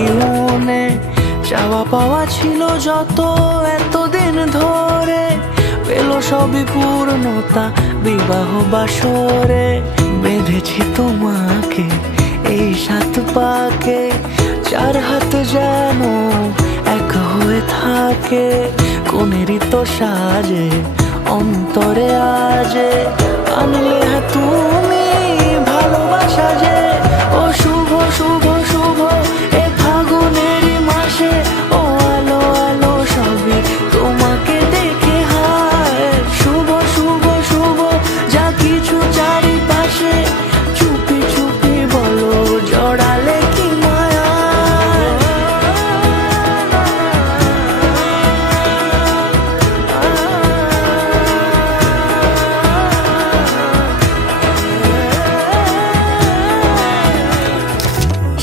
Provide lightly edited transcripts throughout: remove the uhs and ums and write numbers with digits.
স্মৃতি মনে চাওয়া পাওয়া ছিল যত এতদিন ধরে, পেল সবই পূর্ণতা বিবাহ বাসরে। বেঁধেছি তোমাকে এই 7 পাকে, 4 হাত যেন এক হয়ে থাকে। কোনেরই তো সাজে অন্তরে আজে আনলে তুমি ভালোবাসা যে। ও শুভ শুভ শুভ এ ফাগুনেরই মাসে, ও আলো আলো সবই তোমাকে দেখে হায়। শুভ শুভ শুভ যা কিছু চারিপাশে, চুপি চুপি বলো জড়ালে কি মায়া।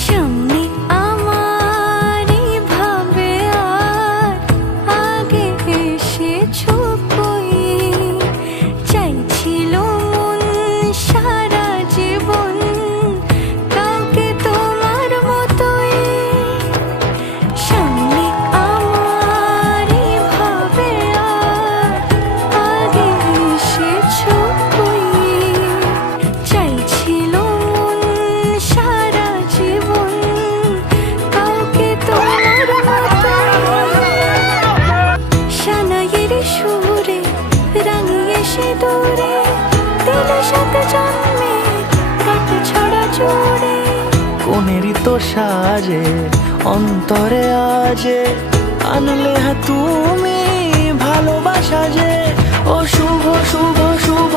সামনে আমারই ভাবে আর আগে এসেছো কই, চাইছিল মন সারা জীবন কাউকে তোমার মতোই। সামনে আমারই ভাবে আর আগে এসেছো কই, চাইছিল মন সারা জীবন কাউকে তোমার মতোই। সানাইয়ের সুরে রাঙিয়ে সে দূরে দিল 7 জন্মে রাত ছড়া জোড়ে। কোনেরই তো সাজে অন্তরে আজে আনলে তুমি ভালোবাসা যে। ও শুভ শুভ শুভ